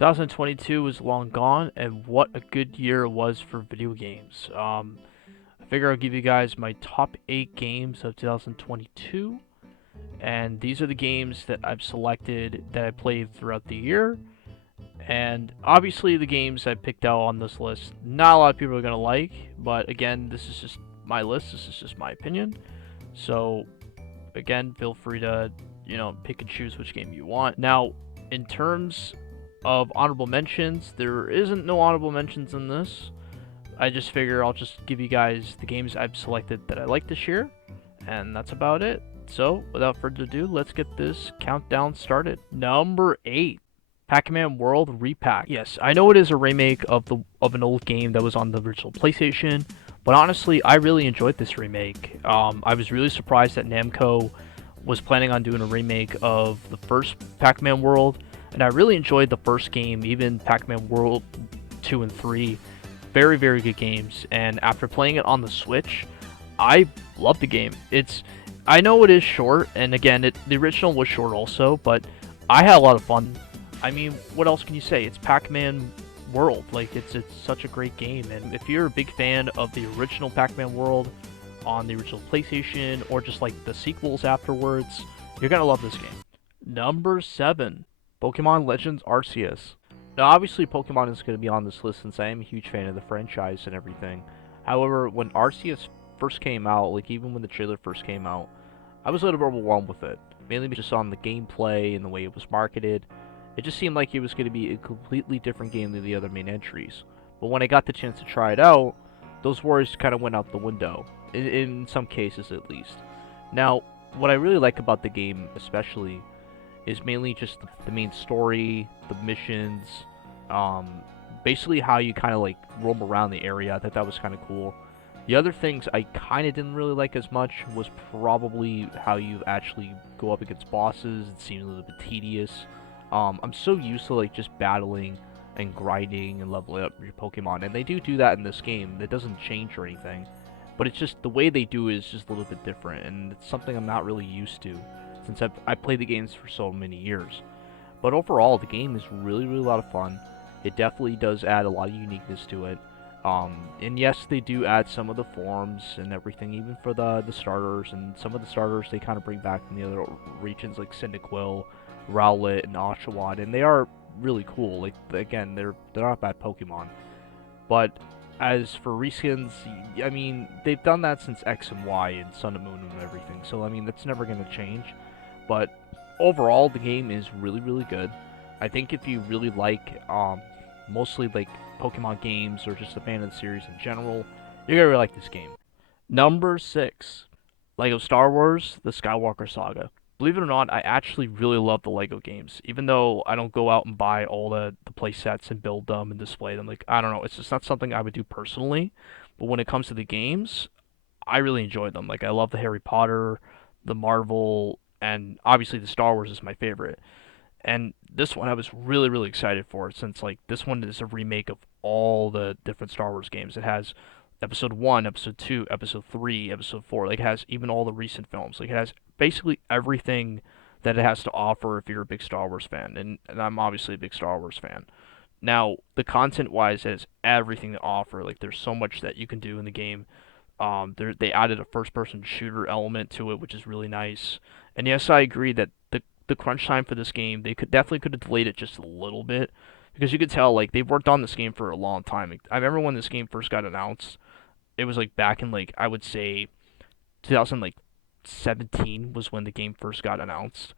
2022 is long gone, and what a good year it was for video games. I figure I'll give you guys my top 8 games of 2022, and these are the games that I've selected that I played throughout the year. And obviously, the games I picked out on this list, not a lot of people are going to like, but again, this is just my list, this is just my opinion. So, again, feel free to, pick and choose which game you want. Now, in terms of honorable mentions, there isn't no honorable mentions in this. I just figure I'll just give you guys the games I've selected that I like this year, and that's about it. So, without further ado, let's get this countdown started. Number 8, Pac-Man World Repack. Yes, I know it is a remake of an old game that was on the original PlayStation, but honestly, I really enjoyed this remake. I was really surprised that Namco was planning on doing a remake of the first Pac-Man World, and I really enjoyed the first game, even Pac-Man World 2 and 3. Very, very good games, and after playing it on the Switch, I love the game. I know it is short, and again, the original was short also, but I had a lot of fun. I mean, what else can you say? It's Pac-Man World. Like, it's such a great game, and if you're a big fan of the original Pac-Man World on the original PlayStation, or just like the sequels afterwards, you're gonna love this game. Number 7, Pokemon Legends Arceus. Now, obviously, Pokemon is going to be on this list since I am a huge fan of the franchise and everything. However, when Arceus first came out, like even when the trailer first came out, I was a little bit overwhelmed with it. Mainly just on the gameplay and the way it was marketed. It just seemed like it was going to be a completely different game than the other main entries. But when I got the chance to try it out, those worries kind of went out the window. In some cases, at least. Now, what I really like about the game, especially, is mainly just the main story, the missions, basically how you kind of like roam around the area. I thought that was kind of cool. The other things I kind of didn't really like as much was probably how you actually go up against bosses. It seemed a little bit tedious. I'm so used to like just battling and grinding and leveling up your Pokemon, and they do that in this game. That doesn't change or anything, but it's just the way they do it is just a little bit different, and it's something I'm not really used to since I played the games for so many years. But overall, the game is really, really a lot of fun. It definitely does add a lot of uniqueness to it. And yes, they do add some of the forms and everything, even for the starters. And some of the starters they kind of bring back from the other regions, like Cyndaquil, Rowlet, and Oshawott, and they are really cool. Like again, they're not bad Pokemon. But as for reskins, I mean, they've done that since X and Y and Sun and Moon and everything. So I mean, that's never gonna change. But overall, the game is really, really good. I think if you really like, mostly like Pokemon games or just a fan of the series in general, you're gonna really like this game. Number 6, Lego Star Wars: The Skywalker Saga. Believe it or not, I actually really love the Lego games, even though I don't go out and buy all the play sets and build them and display them. Like, I don't know, it's just not something I would do personally. But when it comes to the games, I really enjoy them. Like, I love the Harry Potter, the Marvel, and obviously the Star Wars is my favorite. And this one I was really, really excited for, since like this one is a remake of all the different Star Wars games. It has episode 1, episode 2, episode 3, episode 4. Like, it has even all the recent films. Like, it has basically everything that it has to offer if you're a big Star Wars fan, and I'm obviously a big Star Wars fan. Now, the content wise, it has everything to offer. Like, there's so much that you can do in the game. They added a first-person shooter element to it, which is really nice. And yes, I agree that the crunch time for this game, they could have delayed it just a little bit, because you could tell like they've worked on this game for a long time. Like, I remember when this game first got announced, it was like back in like I would say 2017 was when the game first got announced,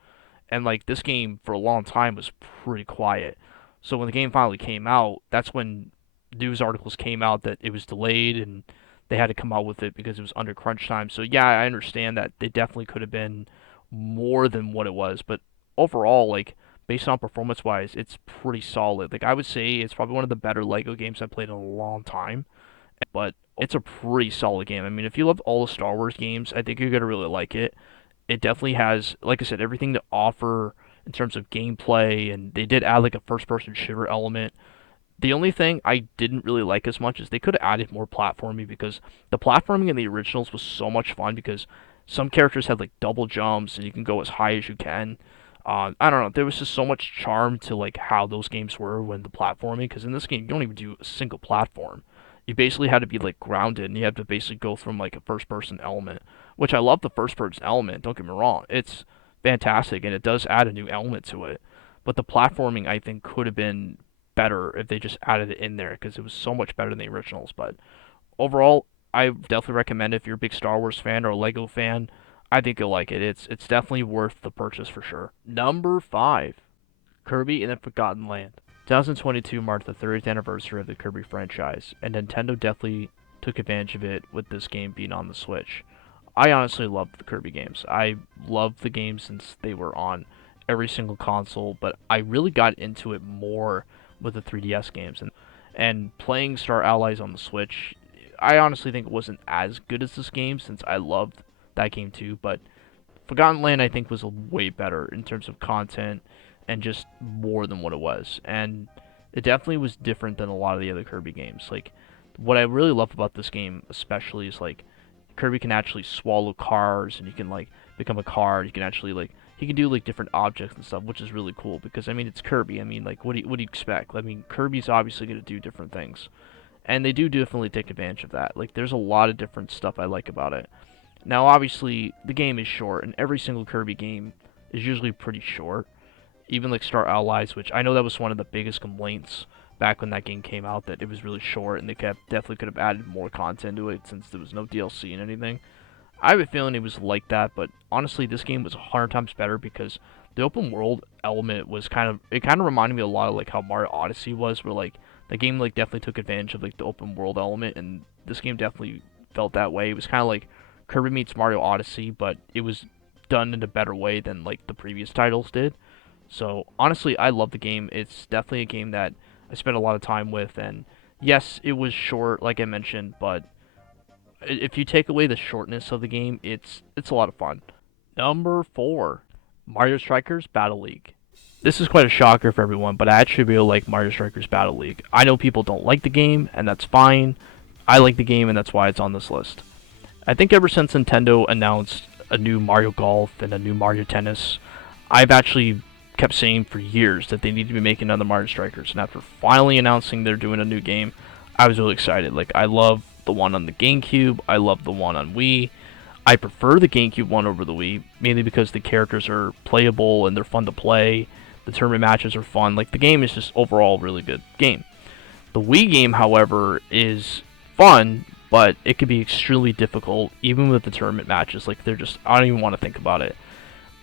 and like this game for a long time was pretty quiet. So when the game finally came out, that's when news articles came out that it was delayed and they had to come out with it because it was under crunch time. So yeah, I understand that they definitely could have been more than what it was, but overall, like based on performance wise, it's pretty solid. Like, I would say it's probably one of the better Lego games I've played in a long time, but it's a pretty solid game. I mean, if you love all the Star Wars games, I think you're gonna really like it. It definitely has, like I said, everything to offer in terms of gameplay, and they did add like a first-person shooter element. The only thing I didn't really like as much is they could have added more platforming, because the platforming in the originals was so much fun, because some characters had like double jumps and you can go as high as you can. I don't know, there was just so much charm to like how those games were when the platforming, because in this game you don't even do a single platform. You basically had to be like grounded, and you have to basically go from like a first person element, which I love the first person element. Don't get me wrong, it's fantastic, and it does add a new element to it. But the platforming I think could have been better if they just added it in there, because it was so much better than the originals. But overall, I definitely recommend it if you're a big Star Wars fan or a Lego fan. I think you'll like it. It's definitely worth the purchase for sure. Number 5, Kirby and the Forgotten Land. 2022 marked the 30th anniversary of the Kirby franchise, and Nintendo definitely took advantage of it with this game being on the Switch. I honestly love the Kirby games. I love the games since they were on every single console, but I really got into it more with the 3DS games, and playing Star Allies on the Switch. I honestly think it wasn't as good as this game since I loved that game too, but Forgotten Land I think was way better in terms of content and just more than what it was. And it definitely was different than a lot of the other Kirby games. Like what I really love about this game especially is like Kirby can actually swallow cars, and you can like become a card. You can actually like he can do like different objects and stuff, which is really cool because I mean it's Kirby. I mean like what do you expect? I mean Kirby's obviously going to do different things. And they do definitely take advantage of that. Like there's a lot of different stuff I like about it. Now, obviously, the game is short, and every single Kirby game is usually pretty short. Even like Star Allies, which I know that was one of the biggest complaints back when that game came out, that it was really short, and they definitely could have added more content to it since there was no DLC and anything. I have a feeling it was like that, but honestly, this game was 100 times better because the open world element was kind of reminded me a lot of like how Mario Odyssey was, where like the game like definitely took advantage of like the open world element, and this game definitely felt that way. It was kind of like Kirby meets Mario Odyssey, but it was done in a better way than like the previous titles did. So honestly, I love the game. It's definitely a game that I spent a lot of time with, and yes, it was short, like I mentioned, but if you take away the shortness of the game, it's a lot of fun. Number 4, Mario Strikers Battle League. This is quite a shocker for everyone, but I actually really like Mario Strikers Battle League. I know people don't like the game, and that's fine. I like the game, and that's why it's on this list. I think ever since Nintendo announced a new Mario Golf and a new Mario Tennis, I've actually kept saying for years that they need to be making another Mario Strikers. And after finally announcing they're doing a new game, I was really excited. Like, I love the one on the GameCube. I love the one on Wii. I prefer the GameCube one over the Wii, mainly because the characters are playable and they're fun to play. The tournament matches are fun. Like, the game is just overall a really good game. The Wii game, however, is fun, but it can be extremely difficult, even with the tournament matches. Like, they're just, I don't even want to think about it.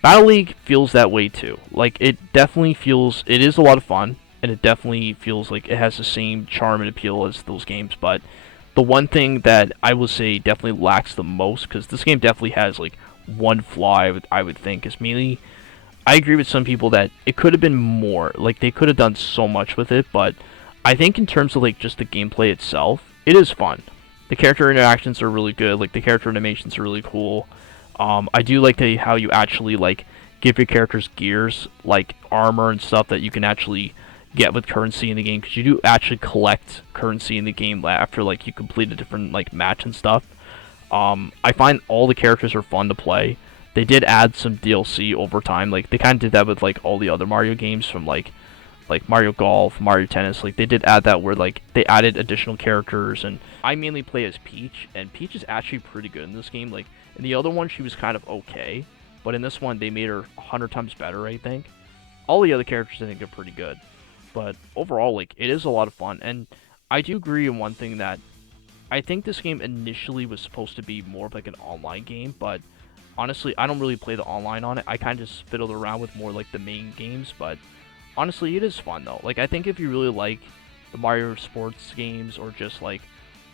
Battle League feels that way too. Like, it definitely feels, it is a lot of fun, and it definitely feels like it has the same charm and appeal as those games, but the one thing that I will say definitely lacks the most, because this game definitely has, like, one flaw I would think, is mainly, I agree with some people that it could have been more. Like, they could have done so much with it, but I think in terms of, like, just the gameplay itself, it is fun. The character interactions are really good. Like, the character animations are really cool. I do like how you actually like give your characters gears, like armor and stuff that you can actually get with currency in the game, because you do actually collect currency in the game after like you complete a different like match and stuff. I find all the characters are fun to play. They did add some DLC over time. Like they kind of did that with like all the other Mario games from like Mario Golf, Mario Tennis. Like they did add that where like they added additional characters, and I mainly play as Peach, and Peach is actually pretty good in this game. Like in the other one, she was kind of okay, but in this one, they made her 100 times better, I think. All the other characters, I think, are pretty good. But overall, like, it is a lot of fun. And I do agree on one thing, that I think this game initially was supposed to be more of like an online game, but honestly, I don't really play the online on it. I kind of just fiddled around with more like the main games, but honestly, it is fun though. Like, I think if you really like the Mario sports games, or just like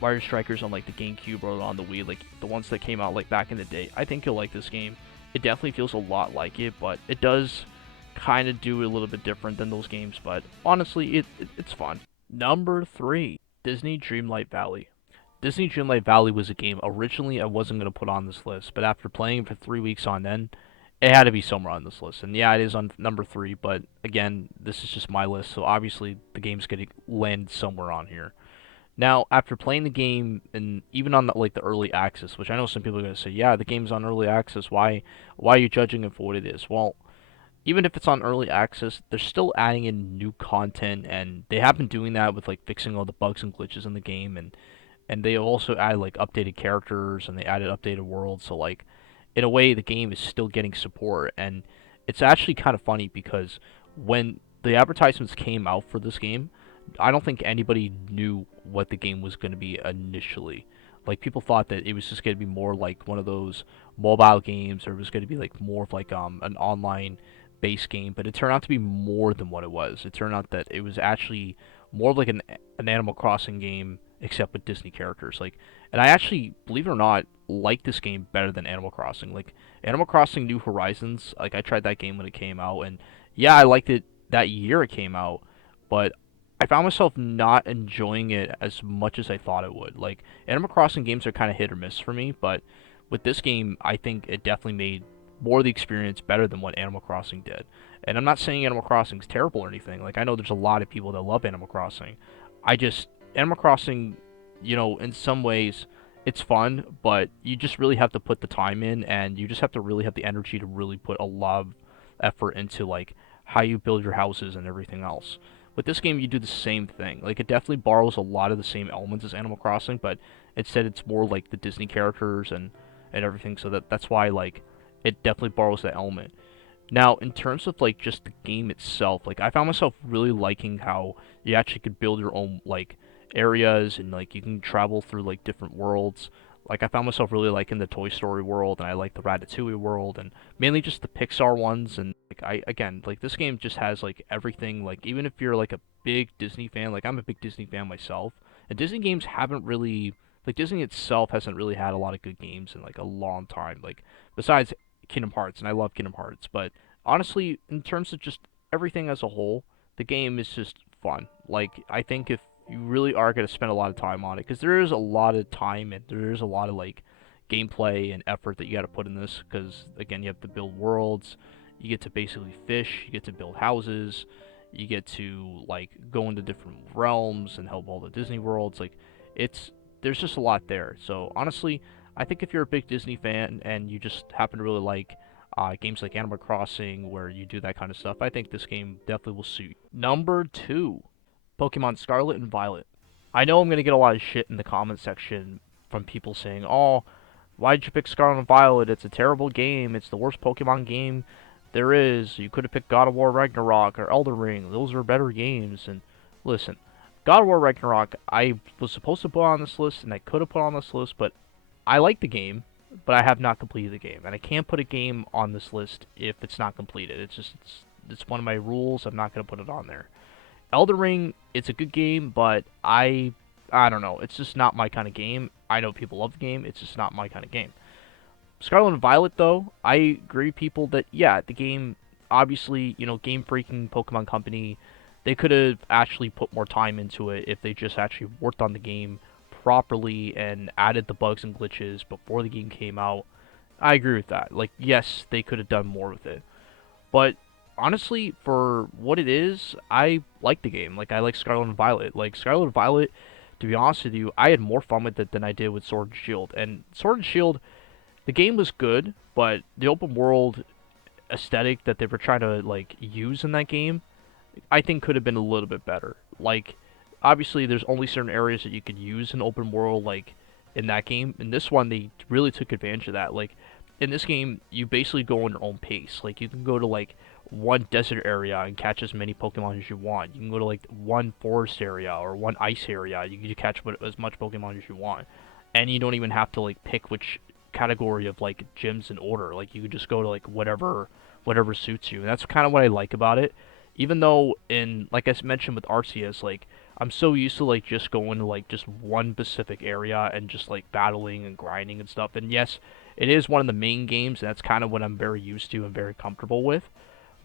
Mario Strikers on like the GameCube or on the Wii, like the ones that came out like back in the day, I think you'll like this game. It definitely feels a lot like it, but it does kind of do it a little bit different than those games, but honestly, it's fun. Number 3, Disney Dreamlight Valley. Disney Dreamlight Valley was a game originally I wasn't going to put on this list, but after playing it for 3 weeks on end, it had to be somewhere on this list. And yeah, it is on number 3, but again, this is just my list, so obviously the game's going to land somewhere on here. Now, after playing the game, and even on like the early access, which I know some people are going to say, yeah, the game's on early access, why are you judging it for what it is? Well, even if it's on early access, they're still adding in new content, and they have been doing that with like fixing all the bugs and glitches in the game, and they also added like updated characters and they added updated worlds. So like, in a way, the game is still getting support, and it's actually kind of funny because when the advertisements came out for this game, I don't think anybody knew what the game was going to be initially. Like people thought that it was just going to be more like one of those mobile games, or it was going to be like more of like an online base game, but it turned out to be more than what it was. It turned out that it was actually more of like an Animal Crossing game, except with Disney characters. Like, and I actually, believe it or not, like this game better than Animal Crossing. Like Animal Crossing New Horizons, like I tried that game when it came out, and yeah, I liked it that year it came out, but I found myself not enjoying it as much as I thought it would. Like Animal Crossing games are kind of hit or miss for me, but with this game, I think it definitely made more of the experience better than what Animal Crossing did. And I'm not saying Animal Crossing is terrible or anything. Like I know there's a lot of people that love Animal Crossing. I just Animal Crossing, in some ways it's fun, but you just really have to put the time in, and you just have to really have the energy to really put a lot of effort into like how you build your houses and everything else. With this game, you do the same thing. Like it definitely borrows a lot of the same elements as Animal Crossing, but instead it's more like the Disney characters and everything. So that's why like it definitely borrows that element. Now, in terms of like just the game itself, like I found myself really liking how you actually could build your own like areas, and like you can travel through like different worlds. Like I found myself really liking the Toy Story world, and I like the Ratatouille world, and mainly just the Pixar ones. And like I again, like this game just has like everything. Like even if you're like a big Disney fan, like I'm a big Disney fan myself, and Disney games haven't really, like Disney itself hasn't really had a lot of good games in like a long time. Like besides Kingdom Hearts, and I love Kingdom Hearts, but honestly, in terms of just everything as a whole, the game is just fun. Like I think if you really are going to spend a lot of time on it, because there is a lot of time and there is a lot of like gameplay and effort that you got to put in this, because again, you have to build worlds, you get to basically fish, you get to build houses, you get to like go into different realms and help all the Disney worlds. Like it's there's just a lot there. So honestly, I think if you're a big Disney fan and you just happen to really like games like Animal Crossing, where you do that kind of stuff, I think this game definitely will suit. Number two, Pokemon Scarlet and Violet. I know I'm gonna get a lot of shit in the comment section from people saying, "Oh, why'd you pick Scarlet and Violet? It's a terrible game. It's the worst Pokemon game there is. You could have picked God of War Ragnarok or Elden Ring. Those are better games." And listen, God of War Ragnarok, I was supposed to put on this list, and I could have put on this list, but I like the game, but I have not completed the game, and I can't put a game on this list if it's not completed. It's one of my rules. I'm not gonna put it on there. Elden Ring, it's a good game, but I don't know. It's just not my kind of game. I know people love the game. It's just not my kind of game. Scarlet and Violet, though, I agree with people that yeah, the game, obviously, Game Freaking Pokemon Company, they could have actually put more time into it if they just actually worked on the game properly and added the bugs and glitches before the game came out. I agree with that. Like, yes, they could have done more with it. But honestly, for what it is, I like the game. Like, I like Scarlet and Violet. Like, Scarlet and Violet, to be honest with you, I had more fun with it than I did with Sword and Shield. And Sword and Shield, the game was good, but the open world aesthetic that they were trying to, like, use in that game, I think could have been a little bit better. Like, obviously, there's only certain areas that you could use in open world, like, in that game. In this one, they really took advantage of that. Like, in this game, you basically go on your own pace. Like, you can go to, like, one desert area and catch as many Pokemon as you want. You can go to, like, one forest area or one ice area. You can catch as much Pokemon as you want. And you don't even have to, like, pick which category of, like, gyms in order. Like, you could just go to, like, whatever suits you. And that's kind of what I like about it. Even though in, like I mentioned with Arceus, like, I'm so used to, like, just going to, like, just one specific area and just, like, battling and grinding and stuff. And yes, it is one of the main games, and that's kind of what I'm very used to and very comfortable with.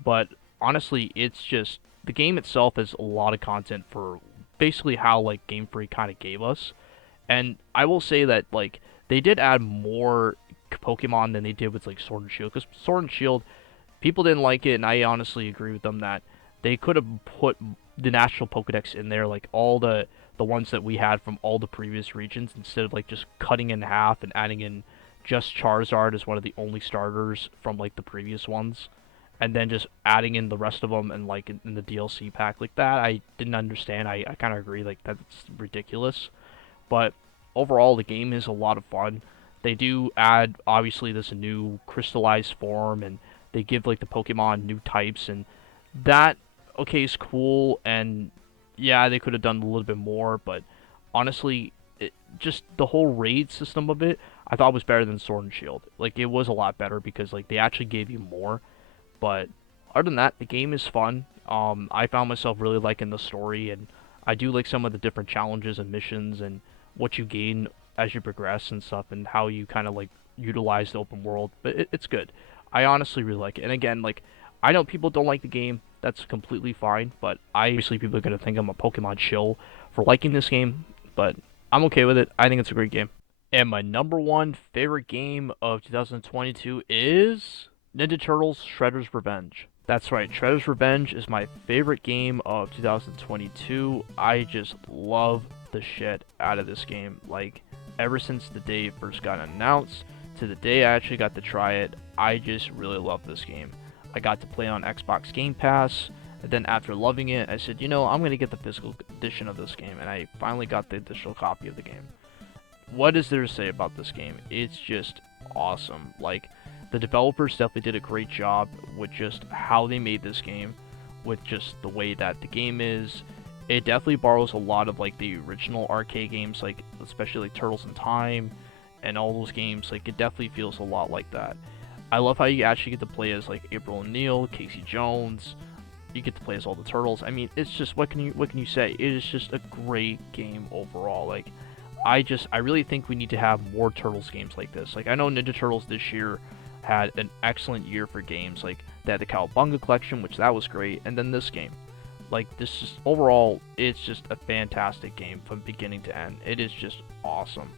But honestly, it's just, the game itself has a lot of content for basically how, like, Game Freak kind of gave us. And I will say that, like, they did add more Pokemon than they did with, like, Sword and Shield. Because Sword and Shield, people didn't like it, and I honestly agree with them that they could have put the National Pokedex in there, like all the ones that we had from all the previous regions, instead of like just cutting in half and adding in just Charizard as one of the only starters from like the previous ones. and then just adding in the rest of them and like in the DLC pack like that, I didn't understand. I kind of agree, like that's ridiculous. But overall, the game is a lot of fun. They do add obviously this new crystallized form, and they give like the Pokemon new types, and that okay is cool. And yeah, they could have done a little bit more, but honestly, just the whole raid system of it, I thought was better than Sword and Shield. Like it was a lot better because like they actually gave you more. But other than that, the game is fun. I found myself really liking the story, and I do like some of the different challenges and missions and what you gain as you progress and stuff, and how you kind of like utilize the open world. But it's good. I honestly really like it. And again, like I know people don't like the game. That's completely fine. But obviously people are gonna think I'm a Pokemon shill for liking this game. But I'm okay with it. I think it's a great game. And my number one favorite game of 2022 is Ninja Turtles Shredder's Revenge. That's right, Shredder's Revenge is my favorite game of 2022. I just love the shit out of this game. Like, ever since the day it first got announced to the day I actually got to try it, I just really love this game. I got to play on Xbox Game Pass, and then after loving it, I said, you know, I'm going to get the physical edition of this game, and I finally got the digital copy of the game. What is there to say about this game? It's just awesome. Like, the developers definitely did a great job with just how they made this game, with just the way that the game is. It definitely borrows a lot of like the original arcade games, like especially like Turtles in Time and all those games. Like it definitely feels a lot like that. I love how you actually get to play as like April O'Neil, Casey Jones. You get to play as all the turtles. I mean, it's just what can you say? It is just a great game overall. Like I really think we need to have more Turtles games like this. Like I know Ninja Turtles this year had an excellent year for games. Like they had the Cowabunga collection, which that was great, and then this game. Like this is overall, it's just a fantastic game from beginning to end. It is just awesome.